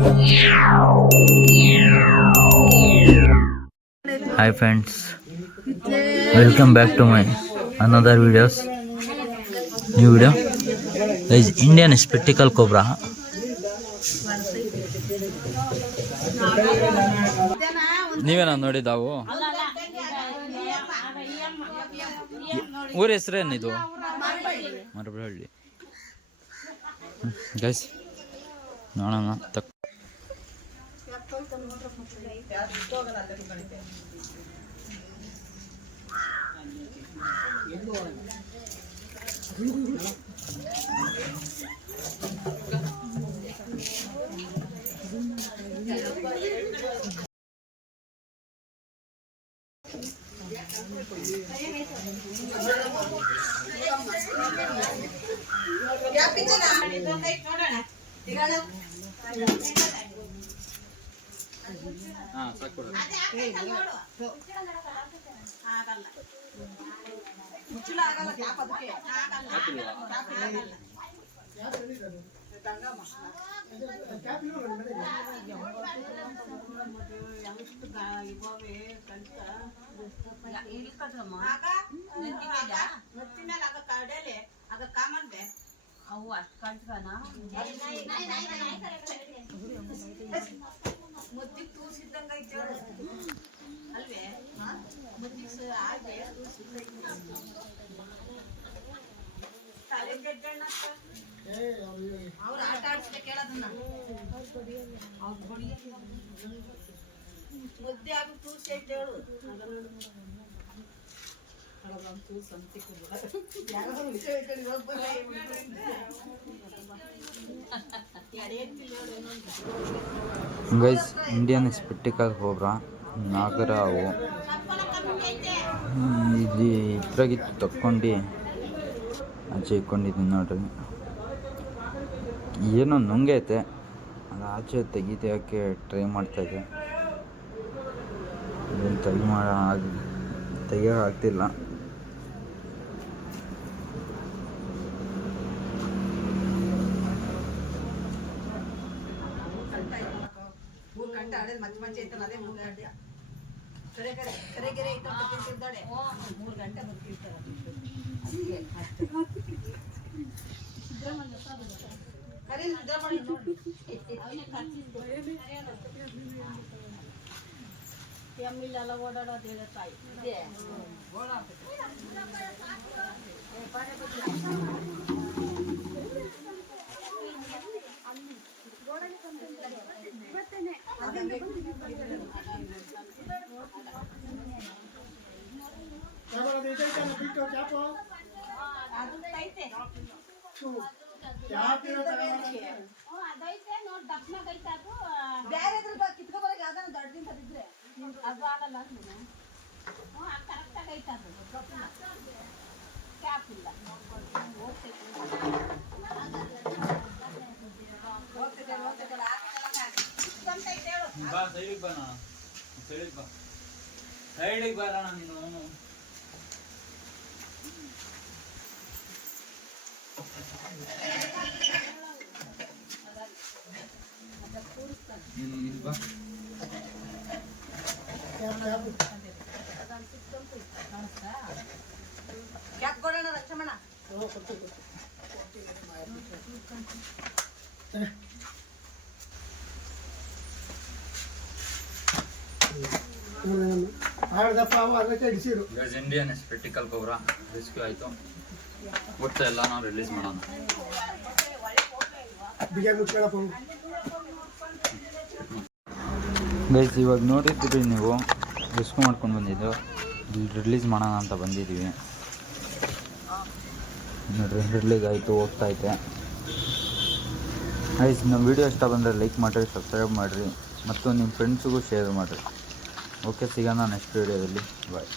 Hi friends, welcome back to my another videos. New video is Indian spectacle cobra. ನೀವೇನ ನೋಡಿದಾವು? ಊರ ಹೆಸರೇನಿದು? ಮರಬಳ್ಳಿ. Guys ನೋಡೋಣ ಅವು ಅಷ್ಟು ಕಳ್ಸ್ಕನ ಮುದ್ದಿಗೆ ತೂಸಿದ್ದಂಗೆ ಐತೆ ಅಲ್ವೇ ಮುದ್ದಿಗೆ ಹಾಗೆ ತಲೆ ಕೆಟ್ಟಣ್ಣ ಅವ್ರು ಆಟ ಆಡಿಸ್ಬೇಕು ಕೇಳೋದನ್ನ ಅವ್ರು ಬಡಿಯ ಮುದ್ದೆ ಆಗಿ ತೂಸಿ ಐತೆ ಹೇಳು ಗೈಸ್ ಇಂಡಿಯನ್ ಸ್ಪೆಕ್ಟಿಕಲ್ ಕೋಬ್ರಾ ನಾಗರ ಅವು ಇದು ಇದ್ರಾಗಿತ್ತು ತಕ್ಕೊಂಡು ಆಚೆ ಇಟ್ಕೊಂಡಿದ್ದೀನಿ ನೋಡ್ರಿ. ಏನೋ ನುಂಗೈತೆ ಅದು ಆಚೆ ತೆಗಿಯೋಕ್ಕೆ ಟ್ರೈ ಮಾಡ್ತಾಯಿದ್ದೆ, ಏನು ತೆಗಿಯೋಕೆ ಆಗ್ತಿಲ್ಲ. ಮಂಚೆ ಐತಲ್ಲ ಅದೇ 3 ಗಂಟೆ ಕರೆಗೆರೆ ಐತಾಳೆ 3 ಗಂಟೆ ಬರ್ತಿರ್ತಾರೆ. ಎಮ್ಮಿಲ್ಲೆಲ್ಲ ಓಡಾಡೋದು ತಾಯಿ ಅದು ಆಗಲ್ಲ ಕರೆಕ್ಟಾಗಿ ಐತದು ಕ್ಯಾಪ್ ಇಲ್ಲ ಸೈಡಿಗೆ ಬರೋಣ ನೀನು. ಕ್ಯಾಪ್ ಕೊಡೋಣ Lakshmana. Indian spectacle cobra rescue ಆಯಿತು. ಒಟ್ಟು ಎಲ್ಲ ನಾವು ರಿಲೀಸ್ ಮಾಡೋಣ. ಗೈಸ್ ಇವಾಗ ನೋಡಿದ್ದೀರಿ ನೀವು, ರೆಸ್ಕ್ಯೂ ಮಾಡ್ಕೊಂಡು ಬಂದಿದ್ದು ರಿಲೀಸ್ ಮಾಡೋಣ ಅಂತ ಬಂದಿದ್ದೀವಿ. ರಿಲೀಸ್ ಆಯಿತು, ಹೋಗ್ತಾಯಿದೆ. ಗೈಸ್ ನಮ್ಮ ವಿಡಿಯೋ ಇಷ್ಟ ಬಂದರೆ ಲೈಕ್ ಮಾಡಿರಿ, ಸಬ್ಸ್ಕ್ರೈಬ್ ಮಾಡಿರಿ ಮತ್ತು ನಿಮ್ಮ ಫ್ರೆಂಡ್ಸಿಗೂ ಶೇರ್ ಮಾಡಿರಿ. ಓಕೆ, ಸಿಗೋಣ ನೆಕ್ಸ್ಟ್ ವಿಡಿಯೋದಲ್ಲಿ. ಬಾಯ್.